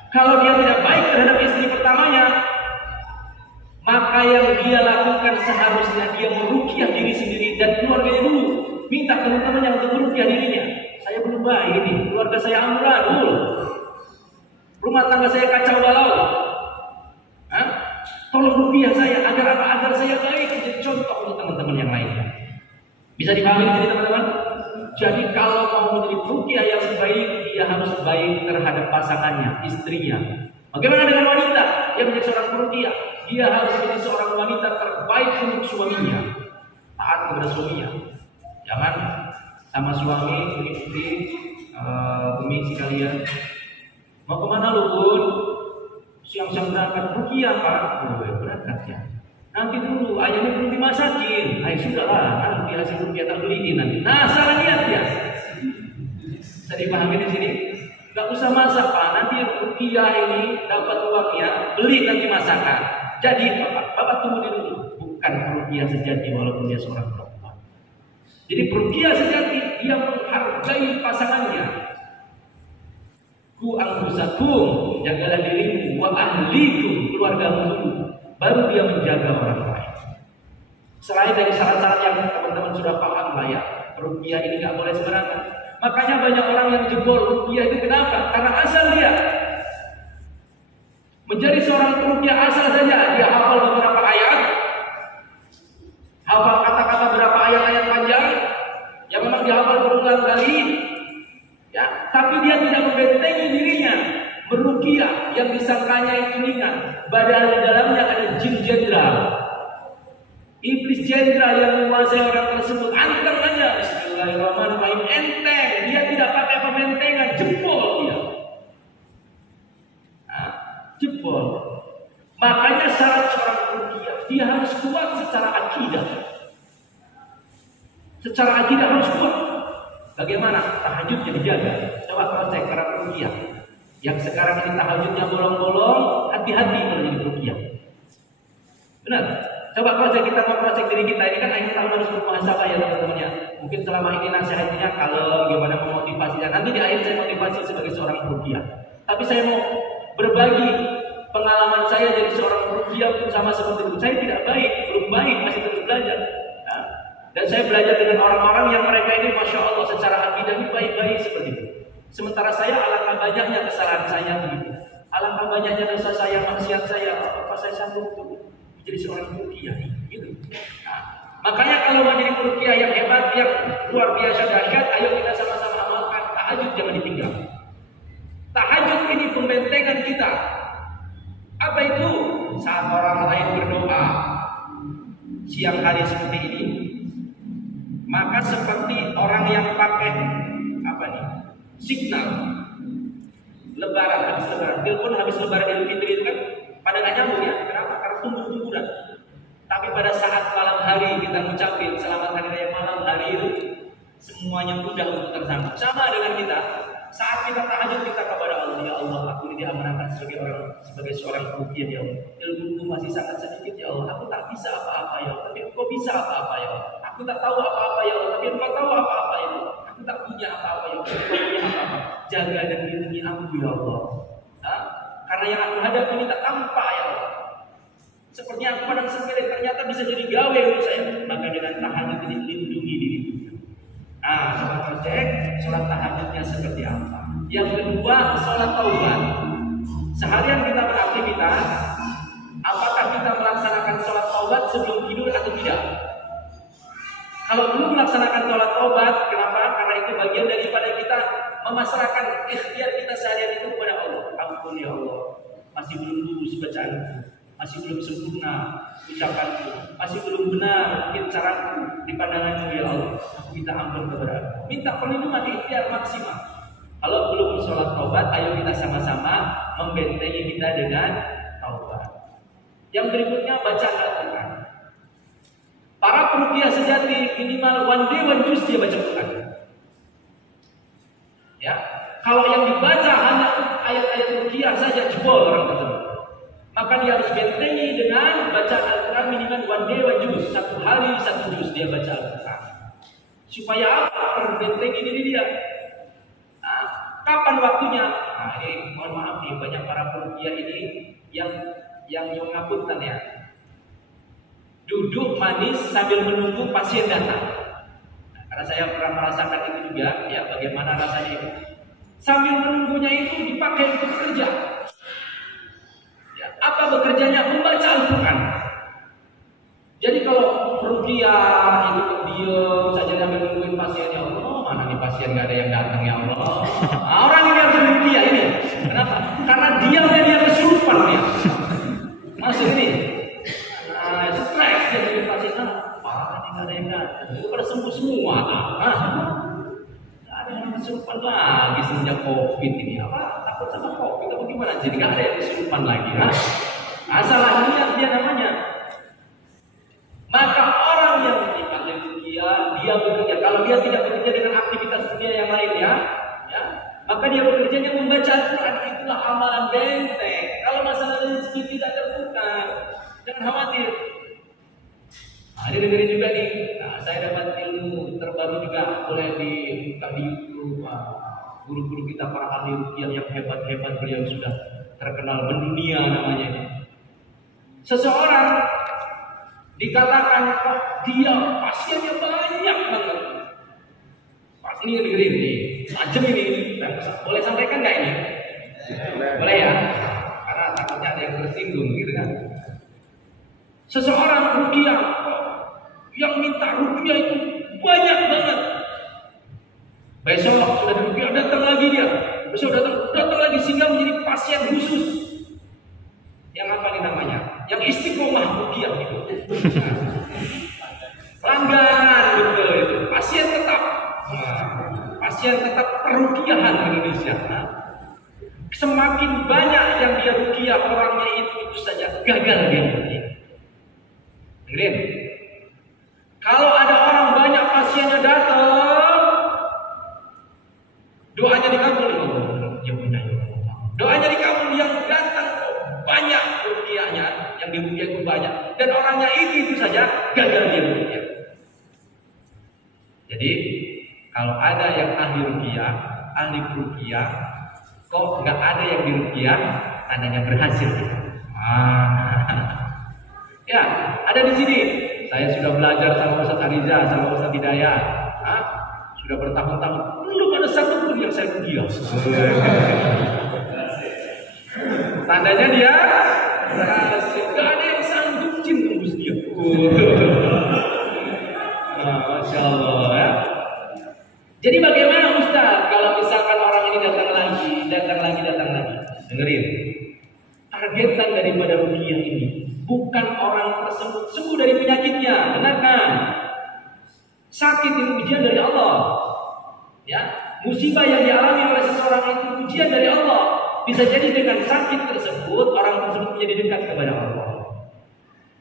Kalau dia tidak baik terhadap istri pertamanya, maka yang dia lakukan seharusnya dia merukyah diri sendiri dan keluarganya dulu. Minta teman-temannya untuk merukyah dirinya. Saya belum baik ini, keluarga saya amburadul, rumah tangga saya kacau balau. Tolong rukyah saya agar apa? Agar saya baik, jadi contoh untuk teman-teman yang lainnya. Bisa dipahami ini teman-teman? Jadi kalau mau menjadi perukyah yang baik, dia harus baik terhadap pasangannya, istrinya. Bagaimana dengan wanita yang menjadi seorang perukyah? Dia harus menjadi seorang wanita terbaik untuk suaminya, taat kepada suaminya. Jangan sama suami mengikuti bumi sekalian. Mau kemana lu Bun? Siang-siang berangkat perukyah Pak? Berangkat ya. Nanti dulu ayamnya belum dimasakin. Ayo sudahlah, nanti hasil rukyah tak beliin nanti. Nah, salah niat ya. Bisa dipahami di sini? Gak usah masak Pak. Nanti rukyah ini dapat uangnya, beli nanti masakan. Jadi Bapak tunggu dulu. Bukan perukyah sejati walaupun dia seorang perempuan. Jadi perukyah sejati dia menghargai pasangannya. Ku anfusakum, jagalah dirimu, wa ahlikum, keluargamu dulu, baru dia menjaga orang lain. Selain dari syarat-syarat yang teman-teman sudah paham lah ya, ruqyah ini nggak boleh sembarangan. Makanya banyak orang yang jebol ruqyah itu kenapa? Karena asal dia menjadi seorang ruqyah asal saja, dia hafal beberapa ayat, hafal kata-kata beberapa ayat-ayat panjang yang memang dihafal berulang kali. Ya, tapi dia tidak membentengi dirinya, meruqyah yang disangkanya itu ringan, padahal di dalamnya ada jin jenderal, iblis jenderal yang menguasai orang tersebut. Anteng aja, Bismillahirrahmanirrahim, enteng, dia tidak pakai pembentengan, jebol dia. Nah, jebol. Makanya syarat seorang ruqyah, dia harus kuat secara akidah. Secara akidah harus kuat. Bagaimana tahajudnya dijaga? Coba kalau cek para ruqyah yang sekarang ini tahajudnya bolong-bolong, hati-hati kalau jadi ruqyah. Benar? Coba kalau kita mau cek diri kita, ini kan akhir tahun harus bermuhasabah ya teman-teman ya. Mungkin selama ini nasihatnya kalau gimana memotivasi, dan nanti di akhir saya motivasi sebagai seorang ruqyah. Tapi saya mau berbagi pengalaman saya jadi seorang ruqyah pun sama seperti itu. Saya tidak baik, belum baik, masih terus belajar. Dan saya belajar dengan orang-orang yang mereka ini Masya Allah secara akidah ini baik-baik seperti itu. Sementara saya alangkah banyaknya kesalahan saya begitu. Alangkah banyaknya dosa saya, maksiat saya, apa saya sanggup menjadi seorang ruqyah gitu. Nah, makanya kalau mau jadi ruqyah yang hebat, yang luar biasa dahsyat, ayo kita sama-sama amalkan. Tahajud jangan ditinggal. Tahajud ini pembentengan kita. Apa itu? Saat orang lain berdoa siang hari seperti ini, maka seperti orang yang pakai apa nih? Signal lebaran, habis lebaran, telepon habis lebaran Idul Fitri itu kan pada nggak nyambung ya. Kenapa? Karena tumbuh-tumbuhan. Tapi pada saat malam hari kita mengucapkan selamat hari raya malam hari itu, semuanya mudah untuk tersambung. Sama dengan kita, saat kita tahajud kita kepada Allah, ya Allah, aku ini diamanahkan sebagai seorang ruqyah ya Allah. Ilmuku masih sangat sedikit ya Allah. Aku tak bisa apa-apa ya Allah, tapi Engkau bisa apa-apa ya Allah. Aku tak tahu apa-apa ya Allah, tapi Engkau tahu apa-apa ya Allah. Aku tak punya apa-apa ya Allah, Engkau punya apa-apa. Jaga dan lindungi aku ya Allah. Karena yang aku hadapi ini tak tampak ya Allah. Sepertinya aku pandang sepele, ternyata bisa jadi gawe untuk saya. Maka dengan tahajud ini lindungi diri kita. Coba cek sholat tahajudnya seperti apa. Yang kedua, sholat taubat. Seharian kita beraktivitas, apakah kita melaksanakan sholat taubat sebelum tidur atau tidak? Kalau belum melaksanakan sholat taubat, kenapa? Karena itu bagian daripada kita memasrahkan ikhtiar kita seharian itu kepada Allah. Ampun ya Allah, masih belum lurus bacaanku, masih belum sempurna ucapanku, masih belum benar mungkin caraku di pandanganmu ya Allah. Aku minta ampun kepada Engkau. Minta perlindungan, ikhtiar maksimal. Kalau belum sholat taubat, ayo kita sama-sama membentengi kita dengan taubat. Yang berikutnya baca Al-Quran. Para peruqyah sejati minimal one day one juz dia baca Quran. Ya, kalau yang dibaca hanya ayat-ayat ruqyah saja jebol orang tersebut. Maka dia harus bentengi dengan baca Al-Quran minimal one day one juz, satu hari satu juz dia baca Al-Quran. Supaya apa? Bentengi diri dia. Kapan waktunya? Ini mohon maaf nih, banyak para peruqyah ini yang mengapunten ya. Duduk manis sambil menunggu pasien datang. Karena saya pernah merasakan itu juga, ya bagaimana rasanya itu. Sambil menunggunya itu dipakai untuk bekerja. Ya, apa bekerjanya? Membaca Al-Quran. Jadi kalau ruqyah itu diam saja sambil menungguin pasien, ya Allah, mana nih pasien nggak ada yang datang ya Allah. Orang ini harus ruqyah ini. Kenapa? Karena diamnya dia kesurupan ya. Masuk ini. Stres jadi pasien. Parah nih nggak ada yang datang. Itu pada sembuh semua. Nggak ada yang kesurupan lagi sejak COVID ini. Apa? Takut sama COVID? Atau gimana? Jadi nggak ada yang kesurupan lagi. Masalah ini dia namanya. Maka orang yang dipanggil ruqyah, dia bekerja. Kalau dia tidak bekerja dengan aktivitas dunia yang lainnya, ya, maka dia bekerjanya membaca Al-Quran. Itulah amalan benteng. Kalau masalah rezeki tidak terbuka, jangan khawatir. Ini dengerin juga nih. Saya dapat ilmu terbaru juga boleh dibuka di YouTube. Guru-guru kita para ahli ruqyah yang hebat-hebat, beliau sudah terkenal mendunia namanya. Seseorang dikatakan dia pasiennya banyak banget. Pas ini dengerin nih, tajam ini. Boleh sampaikan nggak ini? Boleh ya? Karena takutnya ada yang tersinggung gitu kan. Seseorang ruqyah yang minta ruqyah itu banyak banget. Besok sudah diruqyah, datang lagi dia. Besok datang lagi sehingga menjadi pasien khusus. Yang apa nih namanya? Yang istiqomah ruqyah itu. Pelanggan betul itu. Pasien tetap peruqyahan di Indonesia. Semakin banyak yang dia ruqyah, orangnya itu saja gagal dia ruqyah. Dengerin. Kalau ada orang banyak pasiennya datang, doanya dikabul. Doanya dikabul, yang datang banyak ruqyahnya, yang diruqyah itu banyak, dan orangnya itu saja gagal dia ruqyah. Jadi kalau ada yang ahli ruqyah, ahli ruqyah, kok nggak ada yang diruqyah, tandanya berhasil. Ya, ada di sini. Saya sudah belajar sama Ustaz Ariza, sama Ustaz Hidayat. Sudah bertahun-tahun, belum ada satu pun yang saya ruqyah. Tandanya dia berhasil. Gak ada yang sanggup jin tembus dia. Masya Allah ya. Jadi bagaimana Ustaz kalau misalkan orang ini datang lagi. Dengerin. Targetan daripada ruqyah ini bukan orang tersebut sembuh dari penyakitnya. Dengarkan. Sakit itu ujian dari Allah. Ya, musibah yang dialami oleh seseorang itu ujian dari Allah. Bisa jadi dengan sakit tersebut orang tersebut menjadi dekat kepada Allah.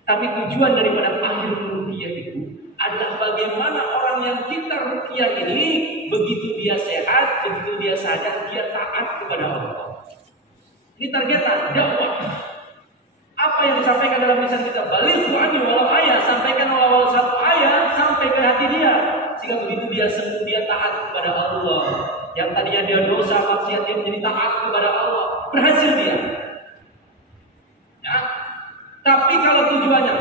Tapi tujuan daripada akhir ruqyah itu adalah bagaimana orang yang kita ruqyah ini begitu dia sehat, begitu dia sadar, dia taat kepada Allah. Ini targetan dakwah. Apa yang disampaikan dalam lisan kita? Balighu anni walau ayat, sampaikan walau satu ayat sampai ke hati dia, sehingga begitu dia sembuh, dia taat kepada Allah. Yang tadinya dia dosa maksiat, dia menjadi taat kepada Allah, berhasil dia. Ya. Tapi kalau tujuannya,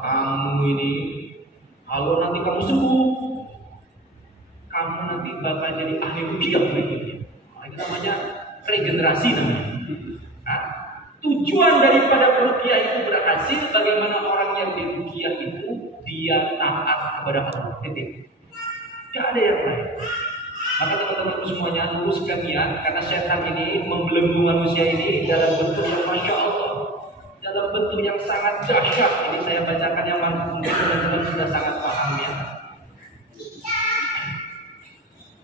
kamu ini, kalau nanti kamu sembuh, kamu nanti bakal jadi ahli ruqyah berikutnya. Itu namanya regenerasi namanya. Nah, tujuan daripada ruqyah itu berhasil, bagaimana orang yang diruqyah itu dia taat kepada Allah. Titik. Tidak ada yang lain. Maka teman-teman semuanya luruskan niat, karena setan ini membelenggu manusia ini dalam bentuk yang masya Allah, dalam bentuk yang sangat dahsyat. Ini saya bacakan yang mungkin teman-teman sudah sangat paham ya.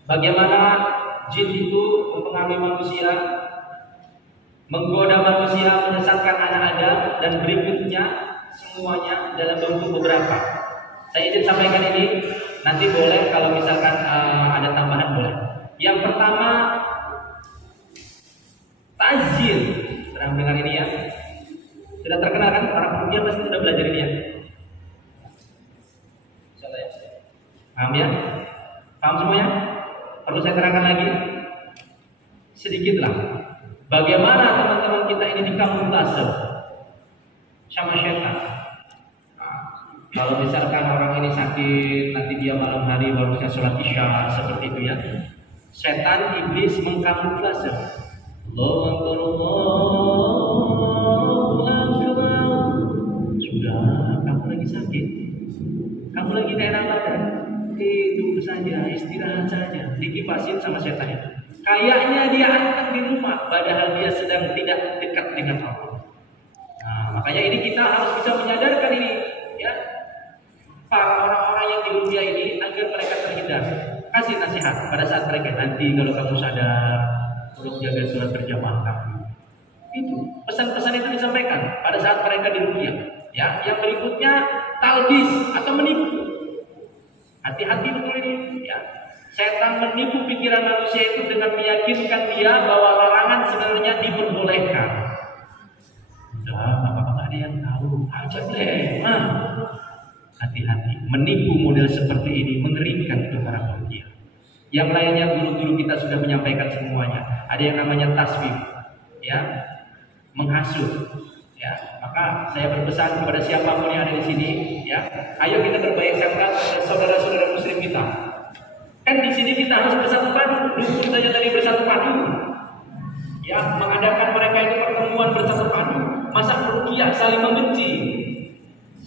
Bagaimana jin itu mempengaruhi manusia, menggoda manusia, menyesatkan anak Adam, dan berikutnya semuanya dalam bentuk beberapa. Saya izin sampaikan ini, nanti boleh kalau misalkan ada tambahan boleh. Yang pertama, tazil. Pernah mendengar ini ya? Sudah terkenal kan? Orang ruqyah pasti sudah belajar ini ya? Paham ya? Paham semuanya? Perlu saya terangkan lagi? Sedikitlah. Bagaimana teman-teman kita ini dikamuflase sama setan. Kalau misalkan orang ini sakit, nanti dia malam hari baru bisa sholat isya, seperti itu ya. Setan, iblis mengkamuflase. Sudah, kamu lagi sakit, kamu lagi tidak enak badan, tidur saja, istirahat saja, dikipasin sama setan itu. Kayaknya dia akan di rumah, padahal dia sedang tidak dekat dengan Allah. Nah, makanya ini kita harus bisa menyadarkan ini, ya. Para orang-orang yang di dunia ini agar mereka terhindar. Kasih nasihat pada saat mereka, nanti kalau kamu sadar, tolong jaga sholat berjamaah kamu. Itu pesan-pesan itu disampaikan pada saat mereka di dunia. Ya, yang berikutnya talbis atau menipu. Hati-hati betul ini. Ya, setan menipu pikiran manusia itu dengan meyakinkan dia bahwa larangan sebenarnya diperbolehkan. Udah, apa-apa ada yang tahu, aja deh. Hati-hati, menipu model seperti ini mengerikan untuk orang ruqyah. Yang lainnya guru-guru kita sudah menyampaikan semuanya. Ada yang namanya taswif, ya, menghasut. Ya, maka saya berpesan kepada siapapun yang ada di sini, ya, ayo kita berbaik sangka kepada saudara-saudara muslim kita. Kan di sini kita harus bersatu padu, dukun saja tadi bersatu padu. Ya, mengadakan mereka itu pertemuan bersatu padu. Masa ruqyah saling membenci,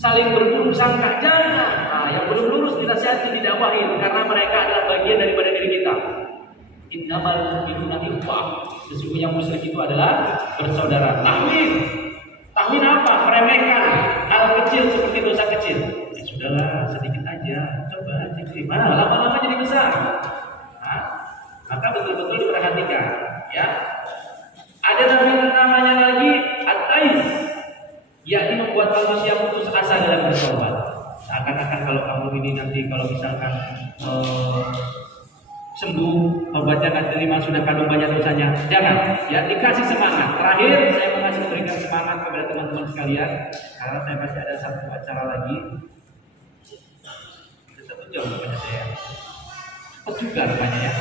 saling berburuk sangka, jangan. Nah, yang belum lurus dinasihati, didakwahin, karena mereka adalah bagian daripada diri kita. Innamal mu'minuna ikhwah. Sesungguhnya muslim itu adalah bersaudara. Tahwin apa? Meremehkan hal kecil seperti dosa kecil. Ya sudahlah, sedikit aja. Coba gimana? Lama-lama jadi besar. Nah, maka betul-betul diperhatikan. Ya, ada namanya lagi at-tais, yakni membuat manusia putus asa dalam bertobat. Seakan-akan kalau kamu ini nanti kalau misalkan sembuh, obatnya akan terima, sudah kandung banyak dosanya. Jangan, ya, dikasih semangat. Terakhir saya memberikan semangat kepada teman-teman sekalian, karena saya masih ada satu acara lagi. Sudah 1 jam rupanya saya. Cepat juga rupanya ya.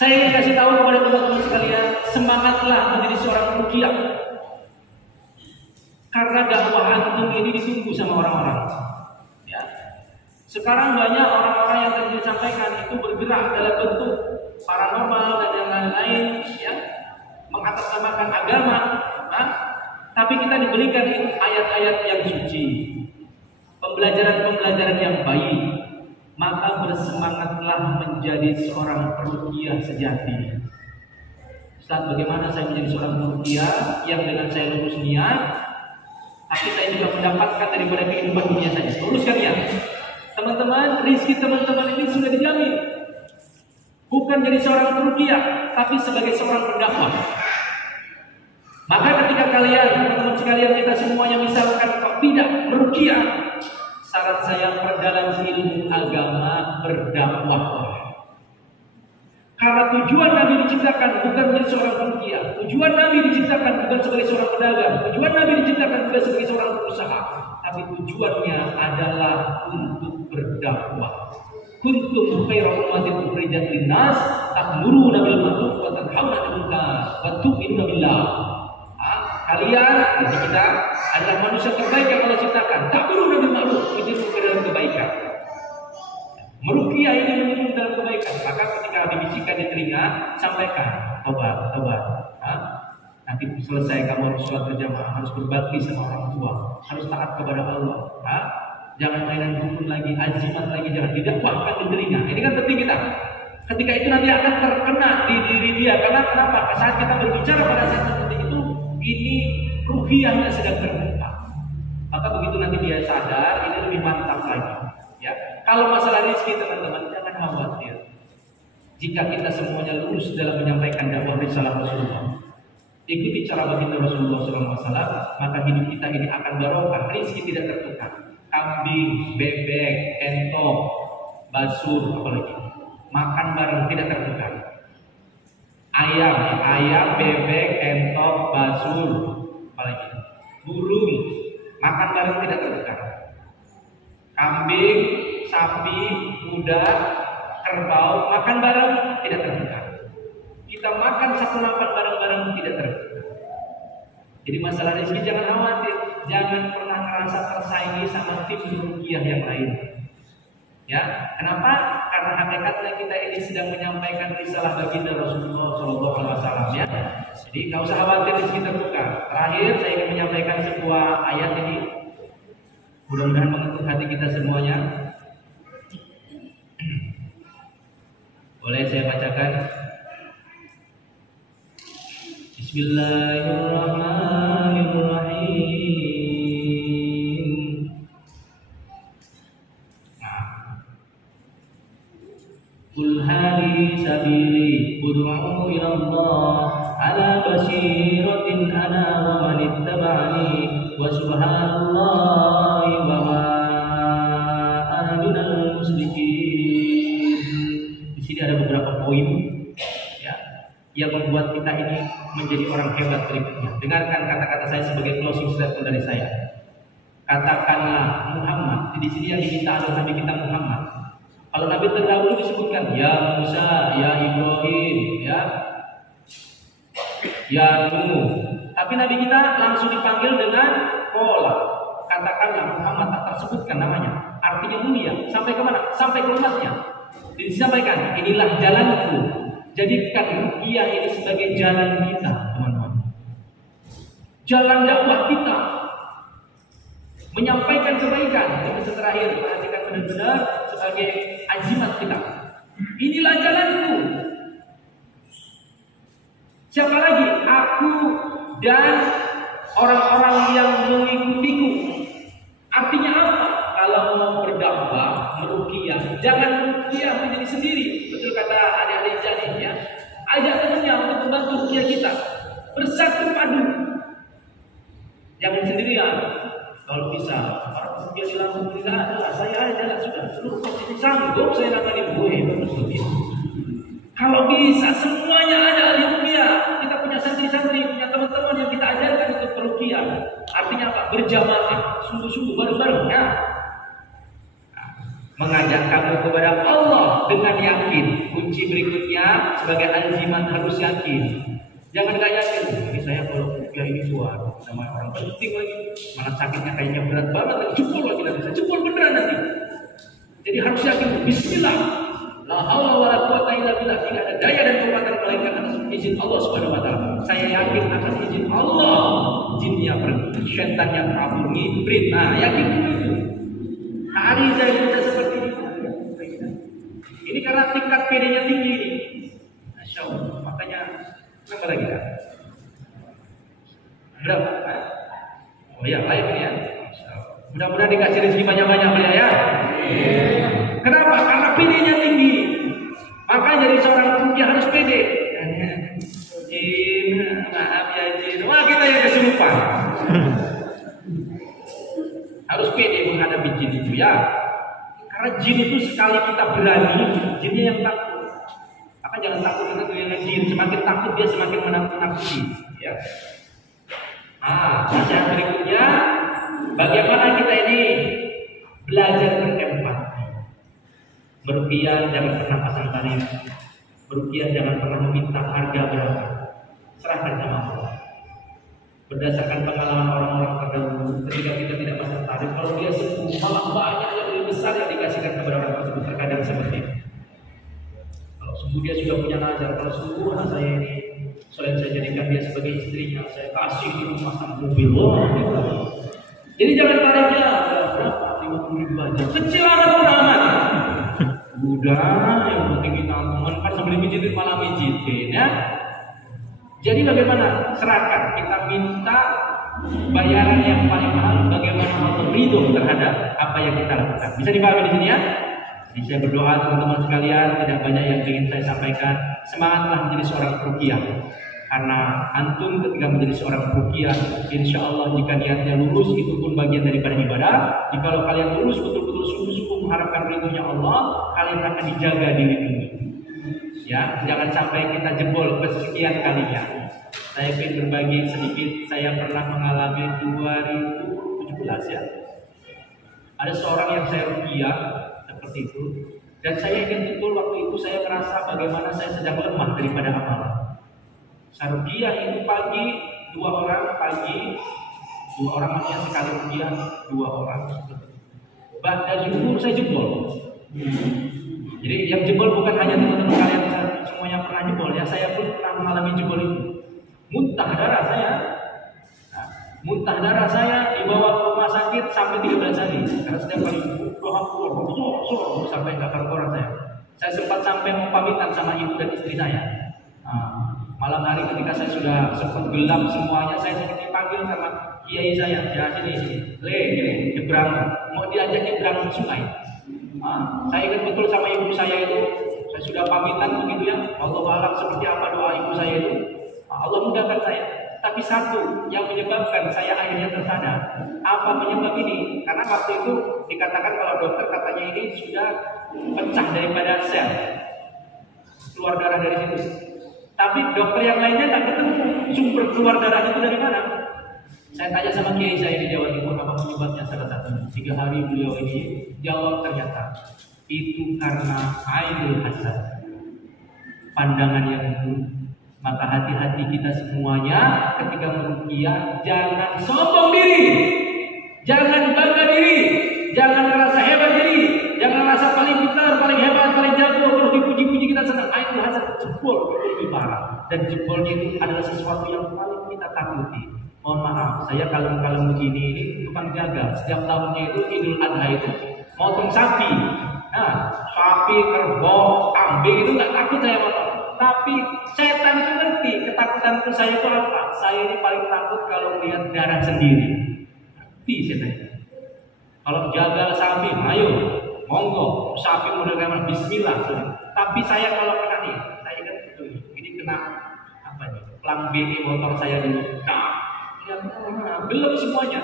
Saya ingin kasih tahu kepada teman-teman sekalian, semangatlah menjadi seorang ruqyah. Karena dakwah antum ini ditunggu sama orang-orang. Ya. Sekarang banyak orang-orang yang tadi disampaikan itu bergerak dalam bentuk paranormal dan yang lain-lain, ya, mengatasnamakan agama. Tapi kita diberikan ayat-ayat yang suci, pembelajaran-pembelajaran yang baik. Maka bersemangatlah menjadi seorang peruqyah sejati. Ustaz, bagaimana saya menjadi seorang peruqyah yang dengan saya lurus niat, tapi saya juga mendapatkan daripada kehidupan dunia saja? Luruskan niat. Teman-teman, rezeki teman-teman ini sudah dijamin. Bukan jadi seorang peruqyah, tapi sebagai seorang pendakwah. Maka ketika kalian, teman-teman sekalian, kita semuanya misalkan kok tidak meruqyah, saran saya perdalam ilmu agama, berdakwah. Karena tujuan Nabi diciptakan bukan menjadi seorang peruqyah. Tujuan Nabi diciptakan bukan sebagai seorang pedagang. Tujuan Nabi diciptakan bukan sebagai seorang pengusaha. Tapi tujuannya adalah untuk berdakwah. Kuntum khairu ummatin ukhrijat linnas ta'muruna bil ma'ruf wa tanhauna 'anil munkar wa tu'minuna billah. Kalian, jadi kita adalah manusia terbaik yang Allah ciptakan. Ta'muruna bil ma'ruf, menyeru ke dalam kebaikan. Meruqyah ini menyeru dalam kebaikan. Maka ketika dibisikkan di telinga, sampaikan tobat. Nanti selesai kamu harus sholat berjamaah, harus berbakti sama orang tua, harus taat kepada Allah. Jangan mainan dukun lagi, azimat lagi, jangan didakwahkan di telinga. Ini kan penting kita. Ketika itu nanti akan terkena di diri dia. Karena kenapa? Saat kita berbicara pada saat seperti itu, ini ruhiyahnya sedang terbuka. Maka begitu nanti dia sadar, ini lebih mantap lagi. Ya, kalau masalah rezeki teman-teman jangan khawatir. Jika kita semuanya lurus dalam menyampaikan dakwah risalah Rasulullah, ikuti cara baginda Rasulullah SAW, maka hidup kita ini akan barokah, rezeki tidak tertukar. Kambing, bebek, entok, basur, apalagi makan bareng tidak tertukar. Ayam, bebek, entok, basur, apalagi burung, makan bareng tidak tertukar. Kambing, sapi, kuda, kerbau, makan bareng tidak tertukar. Kita makan satu makan bareng-bareng tidak tertukar. Jadi masalah rezeki jangan khawatir, jangan pernah merasa tersaingi sama tim ruqyah yang lain. Ya, kenapa? Karena hakikatnya kita ini sedang menyampaikan risalah baginda Rasulullah SAW. Ya, jadi nggak usah khawatir rezeki tertukar. Terakhir saya ingin menyampaikan sebuah ayat ini, mudah-mudahan menyentuh hati kita semuanya. Boleh saya bacakan? Bismillahirrahmanirrahim. Qul hadhihi sabili ud'u ila Allah ala basiratin ana wa man ittaba'ani wa subhanallahi wa ma ana minal musyrikin. Di sini ada beberapa poin yang membuat kita ini menjadi orang hebat berikutnya. Dengarkan kata-kata saya sebagai closing statement dari saya. Katakanlah Muhammad. Di sini yang diminta adalah Nabi kita Muhammad. Kalau Nabi terdahulu disebutkan ya Musa, ya Ibrahim, ya Nuh. Tapi Nabi kita langsung dipanggil dengan qala. Katakanlah Muhammad, tak tersebutkan namanya. Artinya mulia. Sampai kemana? Sampai ke umatnya. Disampaikan, inilah jalanku. Jadikan ruqyah ini sebagai jalan kita, teman-teman. Jalan dakwah kita. Menyampaikan kebaikan. Yang terakhir, perhatikan benar-benar sebagai azimat kita. Inilah jalanku. Siapa lagi? Aku dan orang-orang yang mengikutiku. Artinya apa? Kalau mau berdakwah, meruqyah, jangan ruqyah menjadi sendiri. Betul kata adik-adik jadi ya. Ajak temannya untuk membantu ruqyah kita. Bersatu padu. Jangan sendirian. Kalau bisa, orang dia di Lampung tidak ada, saya aja lah sudah. Seluruh masjid sanggup saya nangani betul dia. Kalau bisa semuanya ada ahli ruqyah. Kita punya santri-santri, punya teman-teman yang kita ajarkan untuk beruqyah. Artinya apa? Berjamaah, sungguh-sungguh bareng-bareng ya. Mengajak kamu kepada Allah dengan yakin. Kunci berikutnya sebagai azimat harus yakin. Jangan gak yakin. Ini saya kalau ruqyah ini buat sama orang penting lagi. Mana sakitnya kayaknya berat banget. Jebol lagi nanti. Saya jebol beneran nanti. Jadi harus yakin. Bismillah. La haula wala quwata illa billah. Tidak ada daya dan kekuatan melainkan atas izin Allah Subhanahu wa taala. Saya yakin atas izin Allah. Jinnya pergi, syaitannya kabur, ngibrit. Nah, yakin itu. Hari saya bisa seperti ini. Ini karena tingkat PD-nya tinggi. Masya Allah. Makanya apa lagi ya? Berapa? Oh ya, lain ini ya. Mudah-mudahan dikasih rezeki banyak-banyak ya. Kenapa? Karena PD-nya tinggi. Maka jadi seorang ruqyah harus pede. Jin, maaf ya Jin. Wah, kita yang kesurupan. Harus pede menghadapi jin itu ya. Karena jin itu sekali kita berani, jinnya yang takut. Maka jangan takut dengan jin. Semakin takut dia semakin menakut-nakuti. Ya. Nasihat berikutnya, bagaimana kita ini belajar berempati. Beruqyah jangan pernah pasang tarif. Beruqyah jangan pernah meminta harga berapa. Serahkan sama Allah. Berdasarkan pengalaman orang-orang terdahulu, ketika kita tidak pasang tarif, kalau dia sembuh malah banyak yang lebih besar yang dikasihkan kepada orang tersebut. Terkadang seperti itu. Kalau sembuh dia sudah punya nazar. Kalau sembuh anak saya ini, selain saya jadikan dia sebagai istrinya, saya kasih di rumah sama mobil. Jadi jangan tarifnya berapa? 50.000 aja. Kecil amat. Udah, yang penting kita kan sambil mijitin malah mijitin ya. Jadi bagaimana? Serahkan. Kita minta bayaran yang paling mahal. Bagaimana Allah ridho terhadap apa yang kita lakukan. Bisa dipahami di sini ya? Jadi saya berdoa teman-teman sekalian, tidak banyak yang ingin saya sampaikan. Semangatlah menjadi seorang ruqyah. Karena antum ketika menjadi seorang ruqyah, insya Allah jika niatnya lurus, itu pun bagian daripada ibadah. Jika kalian lurus betul-betul sungguh-sungguh mengharapkan ridhonya Allah, kalian akan dijaga dilindungi. Ya, jangan sampai kita jebol kesekian kalinya. Saya ingin berbagi sedikit. Saya pernah mengalami 2017 ya. Ada seorang yang saya ruqyah seperti itu, dan saya ingat betul waktu itu saya merasa bagaimana saya sedang lemah daripada amalan. Saya ruqyah itu pagi 2 orang, maksudnya sekali ruqyah 2 orang. Ba'da zuhur saya jebol. Jadi yang jebol bukan hanya teman-teman kalian semuanya pernah jebol ya, saya pun pernah mengalami jebol itu. Muntah darah saya dibawa ke rumah sakit sampai 13 hari. Karena setiap kali keluar sampai nggak keluar saya. Saya sempat sampai mau pamitan sama ibu dan istri saya. Malam hari ketika saya sudah sempat gelap semuanya, saya seperti dipanggil sama kiai saya. Ya sini, nyebrang, mau diajak nyebrang sungai. Saya ingat betul sama ibu saya itu, saya sudah pamitan begitu ya. Allah alam seperti apa doa ibu saya itu. Allah mudahkan saya. Tapi satu yang menyebabkan saya akhirnya tersadar, apa penyebab ini? Karena waktu itu dikatakan kalau dokter katanya ini sudah pecah daripada sel, keluar darah dari situ. Tapi dokter yang lainnya tak ketemu sumber keluar darah itu dari mana. Saya tanya sama kiai saya di Jawa Timur apa penyebabnya, salah satu 3 hari beliau ini jawab ternyata itu karena ainul hasad, pandangan yang buruk. Maka hati-hati kita semuanya ketika meruqyah, jangan sombong diri, jangan bangga diri, jangan merasa hebat diri, jangan merasa paling pintar, paling hebat, paling jago. Kalau dipuji-puji kita senang, ainul hasad jebol lebih parah. Dan jebolnya itu adalah sesuatu yang paling kita takuti. Mohon maaf, saya kalem-kalem begini ini tukang jaga. Setiap tahunnya itu Idul Adha itu motong sapi. Nah, sapi, kerbau, kambing itu nggak takut saya motong. Tapi setan itu ngerti ketakutanku saya itu apa. Saya ini paling takut kalau lihat darah sendiri. Ngerti setan itu. Kalau jaga sapi, ayo, monggo. Sapi model kamar, bismillah. Tapi saya kalau kena nih, saya kan itu, ini kena apa nih? Pelang BE motor saya dulu. Belum semuanya.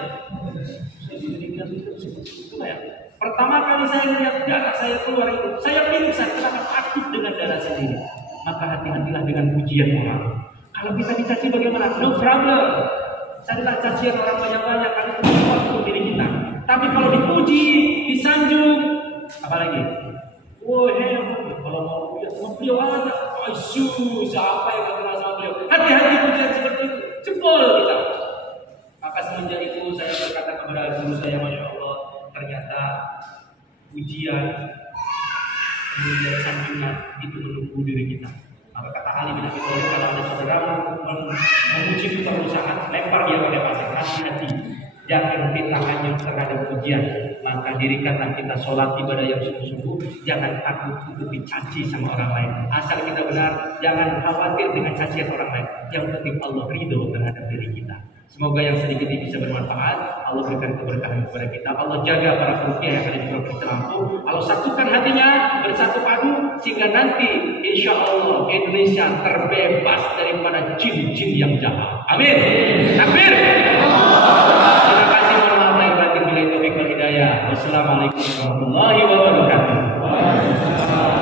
Pertama kali saya melihat darah saya keluar itu, saya pingsan karena takut dengan darah sendiri. Maka hati-hatilah dengan pujian orang. Kalau kita dicaci bagaimana? No problem. Carilah cacian orang banyak-banyak karena itu waktu diri kita. Tapi kalau dipuji, disanjung, apalagi? Oh hebat. Kalau mau lihat sama beliau aja, siapa yang kenal sama beliau? Hati-hati pujian seperti itu, jebol kita. Maka semenjak itu saya berkata kepada guru saya, Masya Allah, ternyata pujian kemudian sanjungan itu menunggu diri kita. Maka kata Ali bin Abi Thalib, kalau ada saudara memuji perusahaan, lempar dia pakai pasir. Hati-hati, jangan kita hanya terhadap pujian. Maka dirikanlah kita sholat ibadah yang sungguh-sungguh. Jangan takut untuk dicaci sama orang lain. Asal kita benar, jangan khawatir dengan cacian orang lain. Yang penting Allah ridho terhadap diri kita. Semoga yang sedikit ini bisa bermanfaat. Allah berikan keberkahan kepada kita. Allah jaga para peruqyah yang ada di Provinsi Lampung. Allah satukan hatinya, bersatu padu, sehingga nanti insya Allah Indonesia terbebas daripada jin-jin yang jahat. Amin. Takbir. Terima kasih. Mohon maaf lahir batin. Billahi taufiq wal hidayah. Wassalamualaikum warahmatullahi wabarakatuh.